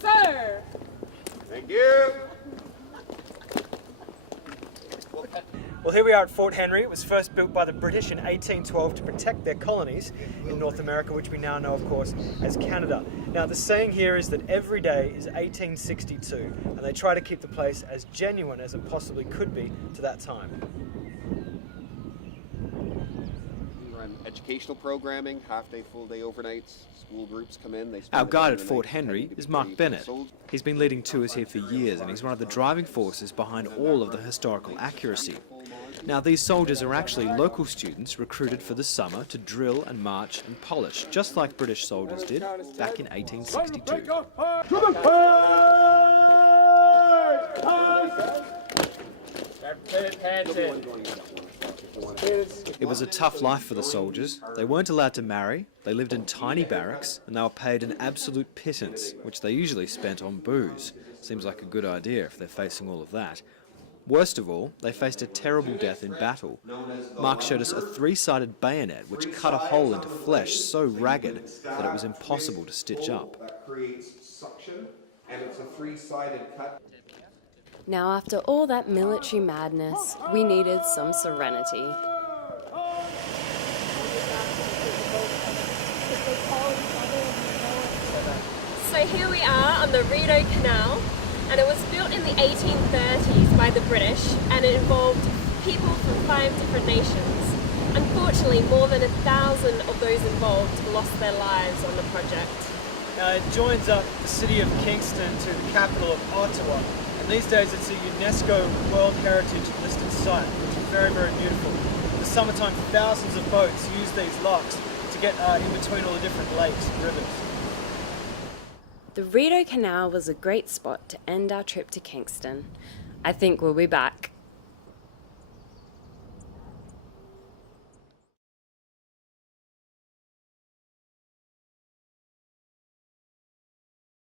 Sir! Thank you. Well, here we are at Fort Henry. It was first built by the British in 1812 to protect their colonies in North America, which we now know, of course, as Canada. Now, the saying here is that every day is 1862, and they try to keep the place as genuine as it possibly could be to that time. We run educational programming, half-day, full-day overnights. School groups come in. Our guide at Fort Henry is Mark Bennett. He's been leading tours here for years, and he's one of the driving forces behind all of the historical accuracy. Now, these soldiers are actually local students recruited for the summer to drill and march and polish, just like British soldiers did back in 1862. It was a tough life for the soldiers. They weren't allowed to marry, they lived in tiny barracks, and they were paid an absolute pittance, which they usually spent on booze. Seems like a good idea if they're facing all of that. Worst of all, they faced a terrible death in battle. Mark showed us a three-sided bayonet which cut a hole into flesh so ragged that it was impossible to stitch up. That creates suction, and it's a three-sided cut. Now, after all that military madness, we needed some serenity. So here we are on the Rideau Canal, and it was built in the 1830s by the British, and it involved people from 5 different nations. Unfortunately, more than 1,000 of those involved lost their lives on the project. Now, it joins up the city of Kingston to the capital of Ottawa, and these days it's a UNESCO World Heritage listed site, which is very, very beautiful. In the summertime, thousands of boats use these locks to get in between all the different lakes and rivers. The Rideau Canal was a great spot to end our trip to Kingston. I think we'll be back.